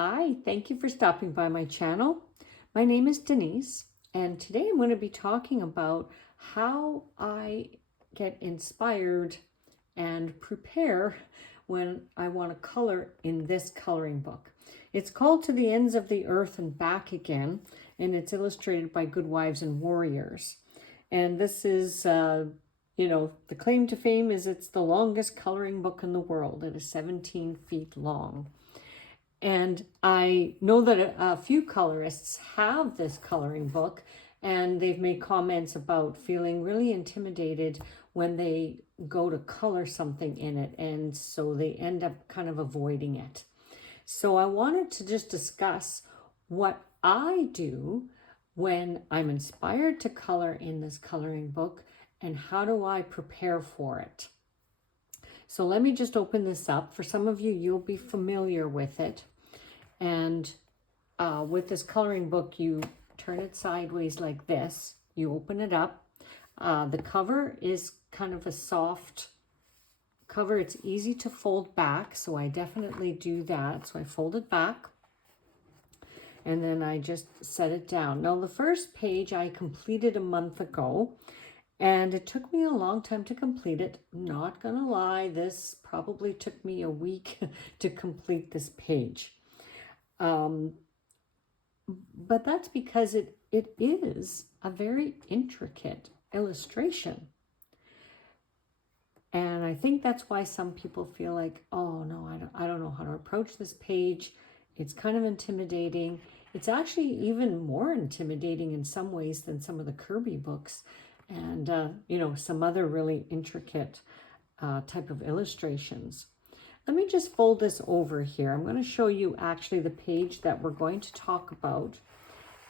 Hi, thank you for stopping by my channel. My name is Denise, and today I'm going to be talking about how I get inspired and prepare when I want to color in this coloring book. It's called To the Ends of the Earth and Back Again, and it's illustrated by Good Wives and Warriors. And this is, the claim to fame is it's the longest coloring book in the world. It is 17 feet long. And I know that a few colorists have this coloring book, and they've made comments about feeling really intimidated when they go to color something in it, and so they end up kind of avoiding it. So I wanted to just discuss what I do when I'm inspired to color in this coloring book, and how do I prepare for it. So let me just open this up. For some of you, you'll be familiar with it. And with this coloring book, you turn it sideways like this. You open it up. The cover is kind of a soft cover. It's easy to fold back, so I definitely do that. So I fold it back, and then I just set it down. Now, the first page I completed a month ago, and it took me a long time to complete it. Not gonna lie, this probably took me a week to complete this page. But that's because it is a very intricate illustration. And I think that's why some people feel like, oh no, I don't know how to approach this page. It's kind of intimidating. It's actually even more intimidating in some ways than some of the Kirby books and, some other really intricate type of illustrations. Let me just fold this over here. I'm going to show you actually the page that we're going to talk about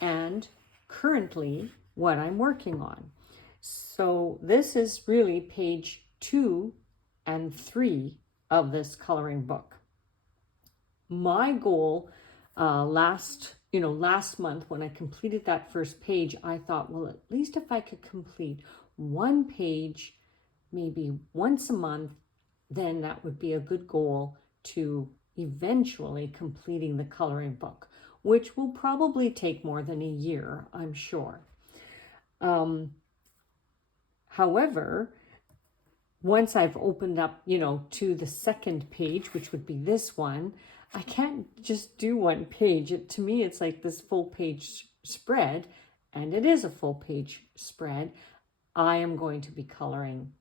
and currently what I'm working on. So this is really page 2 and 3 of this coloring book. My goal last month when I completed that first page, I thought, well, at least if I could complete one page, maybe once a month, then that would be a good goal to eventually completing the coloring book, which will probably take more than a year, I'm sure. However, once I've opened up, to the second page, which would be this one, I can't just do one page. To me, it's like this full page spread, and it is a full page spread. I am going to be coloring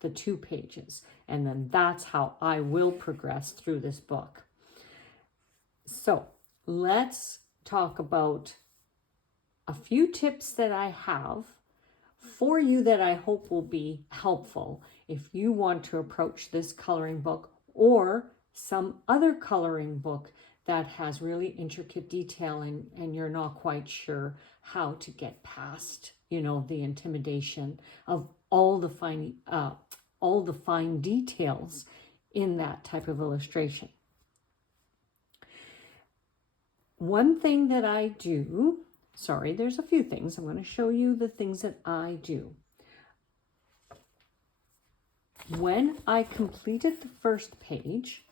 the 2 pages, and then that's how I will progress through this book. So let's talk about a few tips that I have for you that I hope will be helpful if you want to approach this coloring book or some other coloring book that has really intricate detail and you're not quite sure how to get past, the intimidation of all the fine details in that type of illustration. One thing that I do, there's a few things. I'm going to show you the things that I do. When I completed the first page,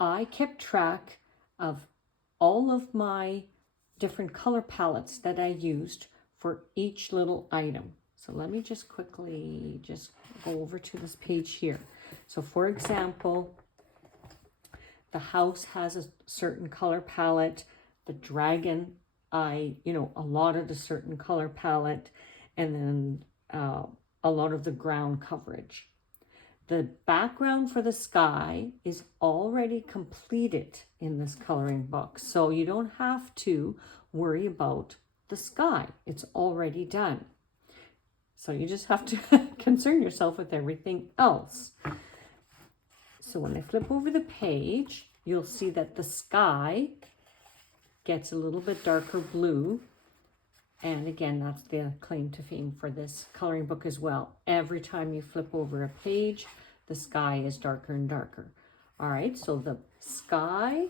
I kept track of all of my different color palettes that I used for each little item. So let me just quickly go over to this page here. So for example, the house has a certain color palette. The dragon, I allotted a certain color palette, and then a lot of the ground coverage. The background for the sky is already completed in this coloring book, so you don't have to worry about the sky. It's already done. So you just have to concern yourself with everything else. So when I flip over the page, you'll see that the sky gets a little bit darker blue. And again, that's the claim to fame for this coloring book as well. Every time you flip over a page, the sky is darker and darker. All right, so the sky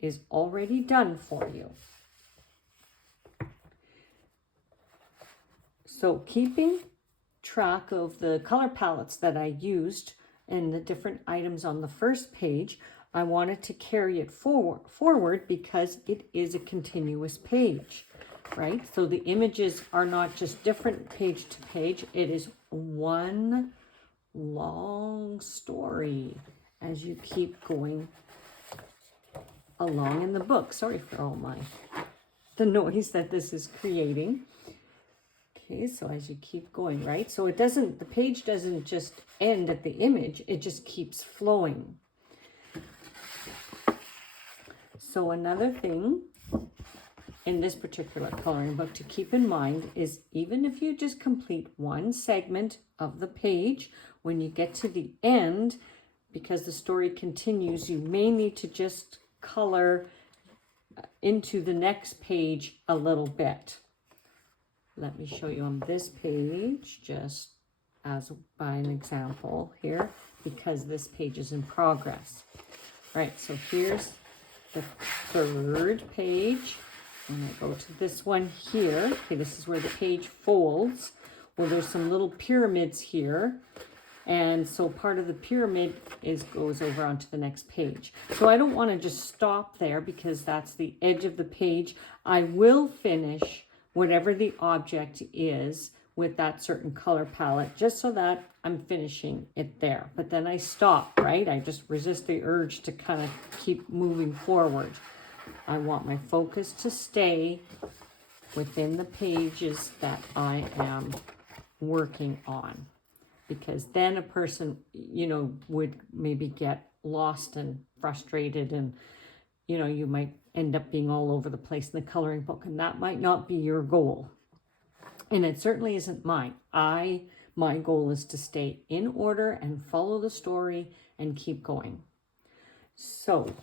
is already done for you. So keeping track of the color palettes that I used and the different items on the first page, I wanted to carry it forward because it is a continuous page, right? So the images are not just different page to page. It is one long story as you keep going along in the book. Sorry for all the noise that this is creating. Okay, so as you keep going, right? So the page doesn't just end at the image, it just keeps flowing. So another thing in this particular coloring book to keep in mind is even if you just complete one segment of the page, when you get to the end, because the story continues, you may need to just color into the next page a little bit. Let me show you on this page, just as by an example here, because this page is in progress. Right, so here's the third page. And I go to this one here. Okay, this is where the page folds. Well, there's some little pyramids here. And so part of the pyramid goes over onto the next page. So I don't want to just stop there because that's the edge of the page. I will finish whatever the object is with that certain color palette, just so that I'm finishing it there. But then I stop, right? I just resist the urge to kind of keep moving forward. I want my focus to stay within the pages that I am working on, because then a person, you know, would maybe get lost and frustrated, and, you know, you might end up being all over the place in the coloring book, and that might not be your goal. And it certainly isn't mine. My goal is to stay in order and follow the story and keep going. So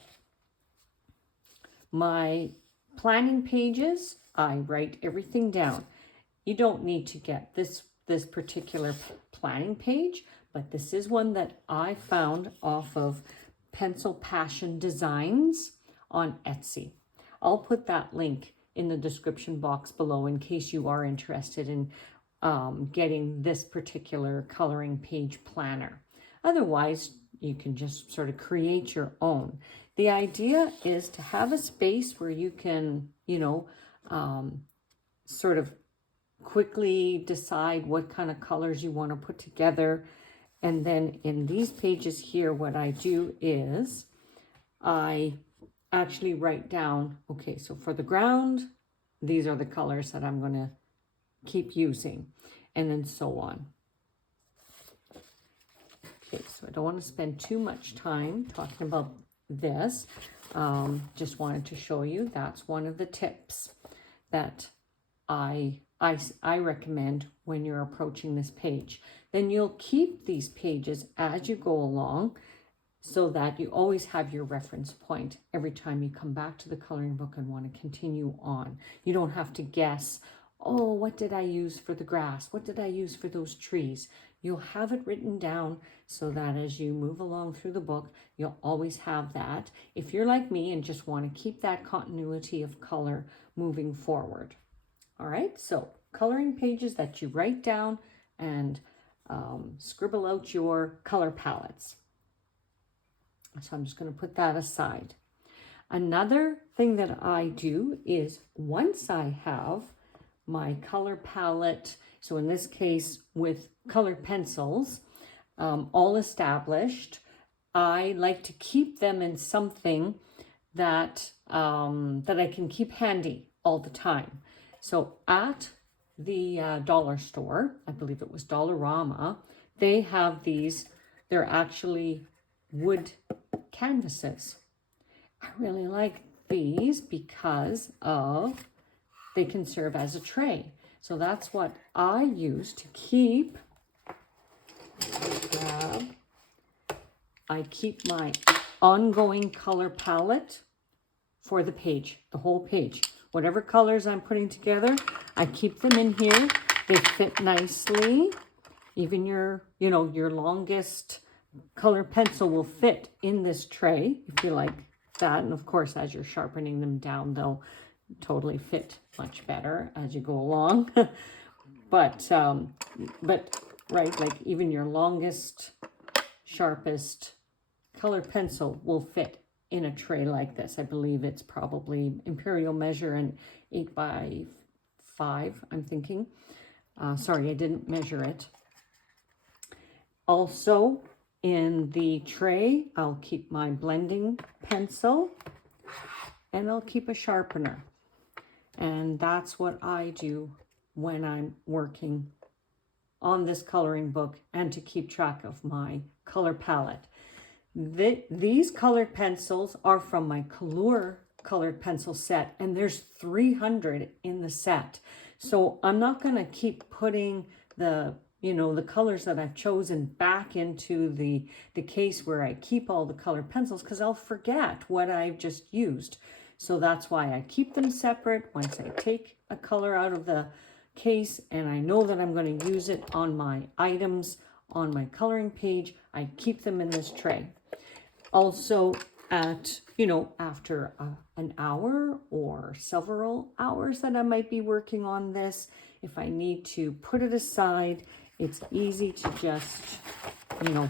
my planning pages, I write everything down. You don't need to get this particular planning page, but this is one that I found off of Pencil Passion Designs on Etsy. I'll put that link in the description box below in case you are interested in getting this particular coloring page planner. Otherwise, you can just sort of create your own. The idea is to have a space where you can, you know, sort of quickly decide what kind of colors you want to put together. And then in these pages here, what I do is I actually write down, okay, so for the ground, these are the colors that I'm going to keep using, and then so on. Okay, so I don't want to spend too much time talking about this. Just wanted to show you that's one of the tips that I recommend when you're approaching this page. Then you'll keep these pages as you go along, so that you always have your reference point every time you come back to the coloring book and want to continue on. You don't have to guess, oh, what did I use for the grass? What did I use for those trees? You'll have it written down so that as you move along through the book, you'll always have that. If you're like me and just want to keep that continuity of color moving forward. All right, so coloring pages that you write down and scribble out your color palettes. So I'm just going to put that aside. Another thing that I do is once I have my color palette, so in this case with colored pencils, all established, I like to keep them in something that, that I can keep handy all the time. So at the dollar store, I believe it was Dollarama, they have these, they're actually wood canvases. I really like these because of they can serve as a tray. So that's what I use to keep. I keep my ongoing color palette for the page, the whole page. Whatever colors I'm putting together, I keep them in here. They fit nicely. Even your, you know, your longest color pencil will fit in this tray if you like that. And of course, as you're sharpening them down, they'll totally fit much better as you go along. but right, like even your longest, sharpest color pencil will fit in a tray like this. I believe it's probably imperial measure and 8 by 5, I'm thinking. Sorry, I didn't measure it. Also, in the tray, I'll keep my blending pencil and I'll keep a sharpener. And that's what I do when I'm working on this coloring book and to keep track of my color palette. These colored pencils are from my Kalour colored pencil set, and there's 300 in the set. So I'm not going to keep putting the colors that I've chosen back into the case where I keep all the colored pencils, because I'll forget what I've just used. So that's why I keep them separate. Once I take a color out of the case and I know that I'm going to use it on my items on my coloring page, I keep them in this tray. Also, at after an hour or several hours that I might be working on this, if I need to put it aside, it's easy to just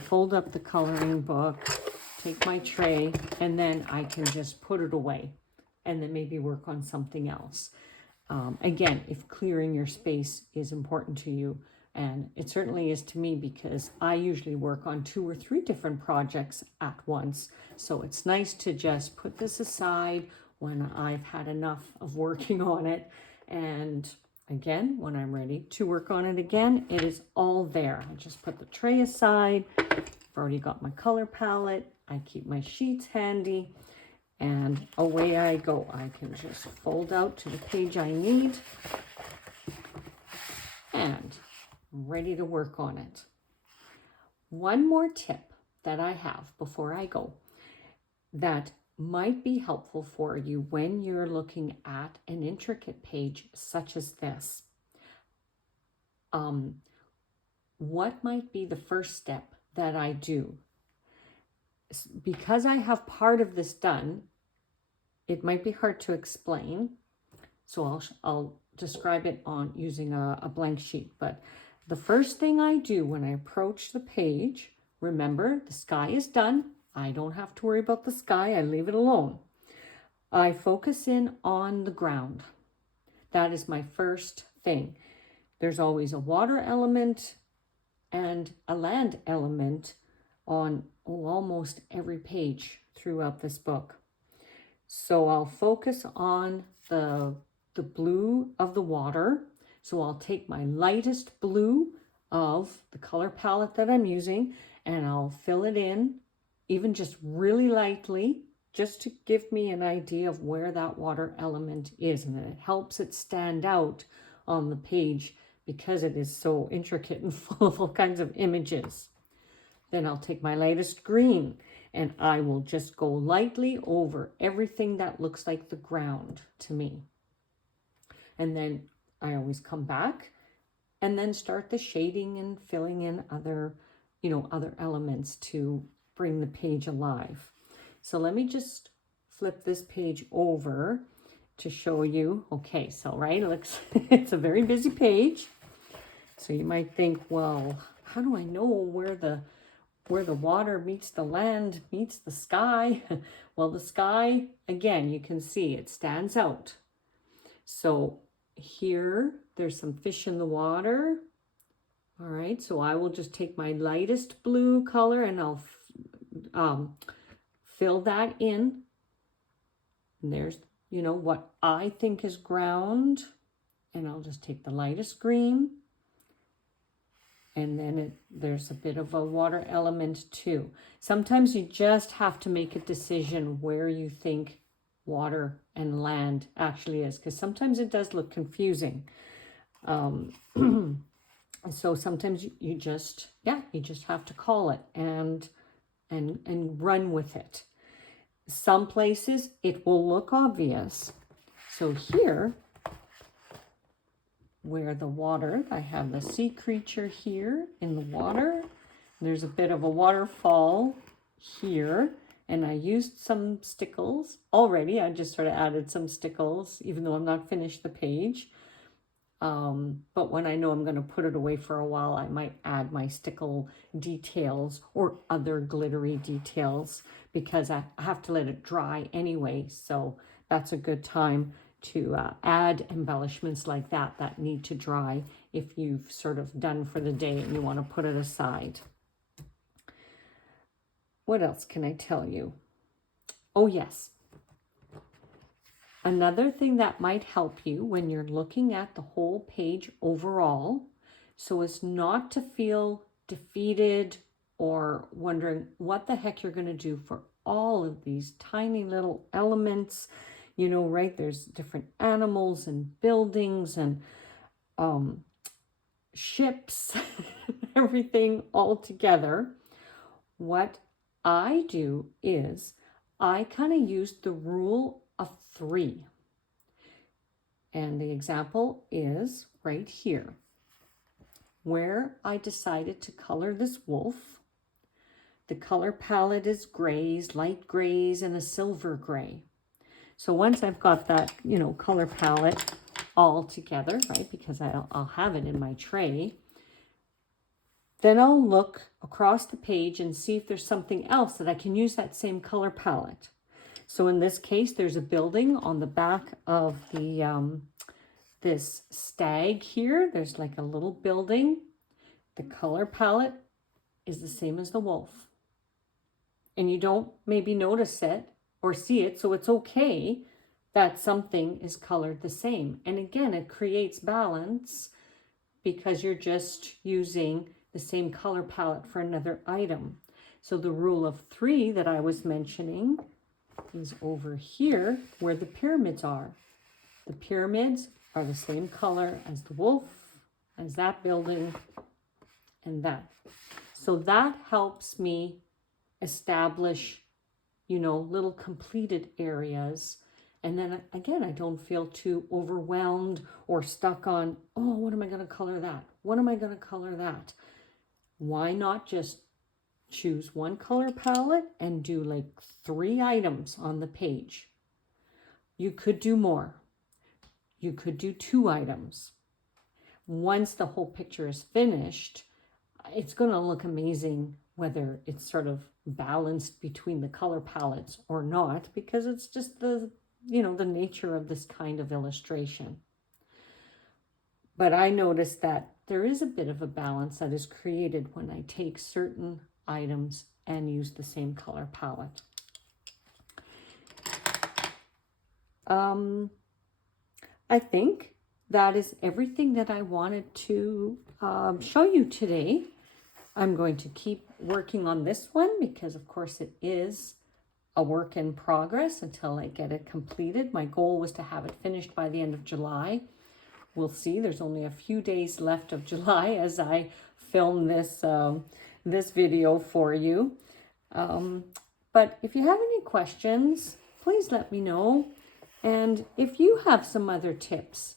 fold up the coloring book, take my tray, and then I can just put it away and then maybe work on something else. Again, if clearing your space is important to you, and it certainly is to me, because I usually work on 2 or 3 different projects at once. So it's nice to just put this aside when I've had enough of working on it. And again, when I'm ready to work on it again, it is all there. I just put the tray aside. I've already got my color palette. I keep my sheets handy. And away I go. I can just fold out to the page I need. And I'm ready to work on it. One more tip that I have before I go that might be helpful for you when you're looking at an intricate page such as this. What might be the first step that I do? Because I have part of this done, it might be hard to explain. So I'll describe it on using a blank sheet. But the first thing I do when I approach the page, remember the sky is done. I don't have to worry about the sky. I leave it alone. I focus in on the ground. That is my first thing. There's always a water element and a land element on almost every page throughout this book. So I'll focus on the blue of the water. So I'll take my lightest blue of the color palette that I'm using and I'll fill it in, even just really lightly, just to give me an idea of where that water element is. And it helps it stand out on the page because it is so intricate and full of all kinds of images. Then I'll take my lightest green and I will just go lightly over everything that looks like the ground to me. And then I always come back and then start the shading and filling in other elements to bring the page alive. So let me just flip this page over to show you. Okay, so right, it looks it's a very busy page. So you might think, well, how do I know where the water meets the land meets the sky? Well, the sky, again, you can see it stands out. So here, there's some fish in the water. All right, so I will just take my lightest blue color and I'll fill that in. And there's, what I think is ground. And I'll just take the lightest green. And then there's a bit of a water element too. Sometimes you just have to make a decision where you think water and land actually is, because sometimes it does look confusing. So sometimes you just have to call it and run with it. Some places it will look obvious. So here, where the water, I have the sea creature here in the water. There's a bit of a waterfall here, and I used some Stickles already. I just sort of added some Stickles, even though I'm not finished the page. But when I know I'm going to put it away for a while, I might add my stickle details or other glittery details because I have to let it dry anyway. So that's a good time to add embellishments like that need to dry if you've sort of done for the day and you want to put it aside. What else can I tell you? Oh, yes. Another thing that might help you when you're looking at the whole page overall, so as not to feel defeated or wondering what the heck you're going to do for all of these tiny little elements, you know, right? There's different animals and buildings and ships, everything all together. What I do is I kind of use the rule of 3. And the example is right here, where I decided to color this wolf. The color palette is grays, light grays, and a silver gray. So once I've got that, you know, color palette all together, right, because I'll have it in my tray, then I'll look across the page and see if there's something else that I can use that same color palette. So in this case, there's a building on the back of the this stag here. There's like a little building. The color palette is the same as the wolf. And you don't maybe notice it or see it, so it's okay that something is colored the same. And again, it creates balance because you're just using the same color palette for another item. So the rule of 3 that I was mentioning is over here where the pyramids are. The pyramids are the same color as the wolf, as that building, and that. So that helps me establish, you know, little completed areas. And then again, I don't feel too overwhelmed or stuck on, oh, what am I going to color that? What am I going to color that? Why not just choose one color palette and do like 3 items on the page? You could do more. You could do 2 items. Once the whole picture is finished, it's going to look amazing whether it's sort of balanced between the color palettes or not, because it's just the, you know, the nature of this kind of illustration. But I noticed that there is a bit of a balance that is created when I take certain items and use the same color palette. I think that is everything that I wanted to show you today. I'm going to keep working on this one because, of course, it is a work in progress until I get it completed. My goal was to have it finished by the end of July. We'll see. There's only a few days left of July as I film this this video for you. But if you have any questions, please let me know. And if you have some other tips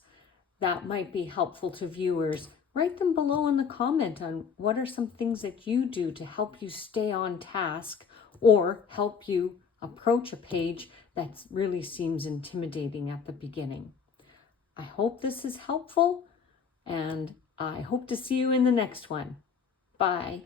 that might be helpful to viewers, write them below in the comment on what are some things that you do to help you stay on task or help you approach a page that really seems intimidating at the beginning. I hope this is helpful, and I hope to see you in the next one. Bye.